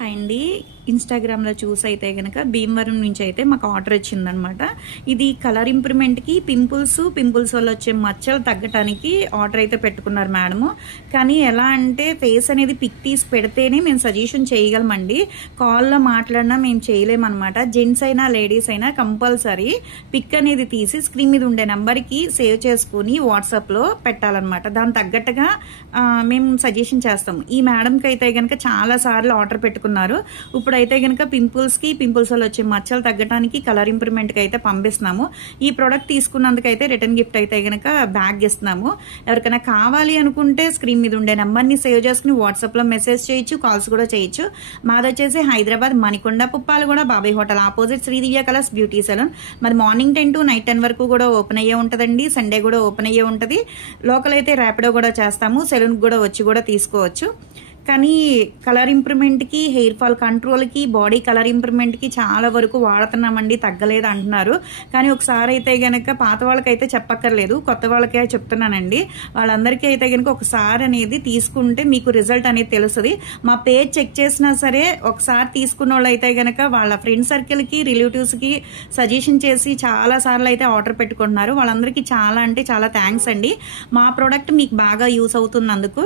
Hi అండి. ఇన్స్టాగ్రామ్లో చూసి అయితే కనుక భీమవరం నుంచి అయితే మాకు ఆర్డర్ వచ్చిందనమాట. ఇది కలర్ ఇంప్రూవ్మెంట్కి పింపుల్స్ వల్ల వచ్చే మచ్చలు తగ్గటానికి ఆర్డర్ అయితే పెట్టుకున్నారు మేడము. కానీ ఎలా అంటే ఫేస్ అనేది పిక్ తీసి పెడితేనే మేము సజెషన్ చేయగలమండి. కాల్లో మాట్లాడినా మేము చేయలేమన్నమాట. జెంట్స్ అయినా లేడీస్ అయినా కంపల్సరీ పిక్ అనేది తీసి స్క్రీన్ మీద ఉండే నెంబర్కి సేవ్ చేసుకుని వాట్సాప్లో పెట్టాలన్నమాట. దాని తగ్గట్టుగా మేము సజెషన్ చేస్తాము. ఈ మేడంకి అయితే కనుక చాలా సార్లు ఆర్డర్ పెట్టుకున్నారు. ఇప్పుడైతే గనక పింపుల్స్ వల్ల వచ్చే మచ్చలు తగ్గడానికి కలర్ ఇంప్రూవ్మెంట్ కి అయితే పంపిస్తున్నాము. ఈ ప్రోడక్ట్ తీసుకున్నందుకైతే రిటర్న్ గిఫ్ట్ అయితే గనక బ్యాగ్ ఇస్తున్నాము. ఎవరికైనా కావాలి అనుకుంటే స్క్రీన్ మీద ఉండే నెంబర్ ని సేవ్ చేసుకుని వాట్సాప్ లో మెసేజ్ చేయొచ్చు, కాల్స్ కూడా చేయొచ్చు. మాది వచ్చేసి Hyderabad Manikonda Puppalaguda Babai hotel opposite Sridivya colours beauty salon. మరి మార్నింగ్ 10 to నైట్ 10 వరకు కూడా ఓపెన్ అయ్యే ఉంటదండి. సండే కూడా ఓపెన్ అయ్యే ఉంటది. లోకల్ అయితే ర్యాపిడో కూడా చేస్తాము. సెలూన్ కూడా వచ్చి కూడా తీసుకోవచ్చు. కానీ కలర్ ఇంప్రూవ్మెంట్ కి, హెయిర్ ఫాల్ కంట్రోల్ కి, బాడీ కలర్ ఇంప్రూవ్మెంట్ కి చాలా వరకు వాడుతున్నామండి, తగ్గలేదు అంటున్నారు. కానీ ఒకసారి అయితే గనక పాత వాళ్ళకైతే చెప్పక్కర్లేదు, కొత్త వాళ్ళకే చెప్తున్నానండి. వాళ్ళందరికీ అయితే గనక ఒకసారి అనేది తీసుకుంటే మీకు రిజల్ట్ అనేది తెలుస్తుంది. మా పేజ్ చెక్ చేసినా సరే ఒకసారి తీసుకున్న వాళ్ళు అయితే గనక వాళ్ళ ఫ్రెండ్ సర్కిల్ కి, రిలేటివ్స్ కి సజెషన్ చేసి చాలా సార్లు అయితే ఆర్డర్ పెట్టుకుంటున్నారు. వాళ్ళందరికీ చాలా అంటే చాలా థ్యాంక్స్ అండి. మా ప్రోడక్ట్ మీకు బాగా యూస్ అవుతున్నందుకు.